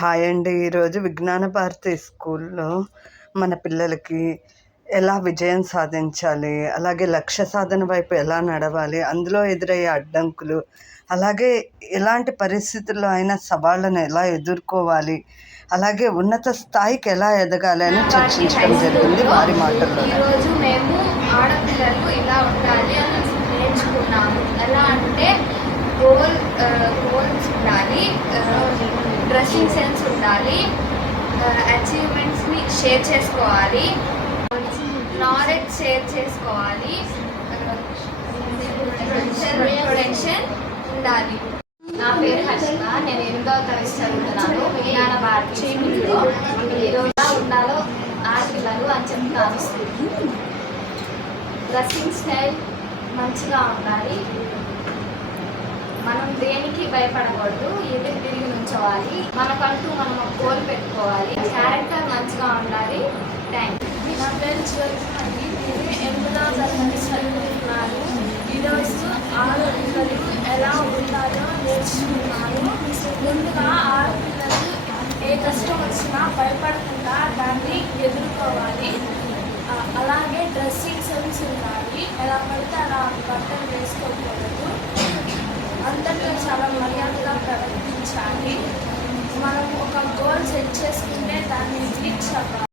Hi అండి. ఈరోజు విజ్ఞాన భారతి స్కూల్లో మన పిల్లలకి ఎలా విజయం సాధించాలి, అలాగే లక్ష్య సాధన వైపు ఎలా నడవాలి, అందులో ఎదురయ్యే అడ్డంకులు, అలాగే ఎలాంటి పరిస్థితుల్లో అయినా సవాళ్ళను ఎలా ఎదుర్కోవాలి, అలాగే ఉన్నత స్థాయికి ఎలా ఎదగాలి అని చర్చించడం జరిగింది వారి మాటల్లో. ఈరోజు మేము ఆడపిల్లలు ఇలా ఉండాలి అని నేర్చుకున్నాము. ఎలా అంటే గోల్స్ ఉండాలి, డ్రెస్సింగ్ సెన్స్ ఉండాలి, అచీవ్మెంట్స్ని షేర్ చేసుకోవాలి, నాలెడ్జ్ షేర్ చేసుకోవాలి, ప్రొటెక్షన్ ఉండాలి. నా పేరు హర్షిక. నేను 8వ తరగతి చదువుతున్నాను విజ్ఞాన భారతి స్కూల్లో. ఈరోజు ఉండాలో ఆడపిల్లలు అని చెప్తాను. డ్రెస్సింగ్ స్టైల్ మంచిగా ఉండాలి, మనం దేనికి భయపడకూడదు, ఎదురు తిరిగి నుంచోవాలి, మనకంటూ మనం ఒక గోల్ పెట్టుకోవాలి, క్యారెక్టర్ మంచిగా ఉండాలి. Thank you. నా పేరు చివరి. నేను 8వ తరగతి చదువుతున్నాను. ఈరోజు ఆడపిల్లలు ఎలా ఉండాలో నేర్చుకున్నాను. ముందుగా ఆడపిల్లలు ఏ కష్టం వచ్చినా భయపడకుండా దాన్ని ఎదుర్కోవాలి. అలాగే డ్రెస్సింగ్ సెన్స్ ఉండాలి, ఎలా పడితే అలా బట్టలు వేసుకోకూడదు, అందరితో చాలా మర్యాదగా ప్రవర్తించాలి. మనం ఒక గోల్ సెట్ చేసుకుంటే దాన్ని రీచ్ అవ్వాలి.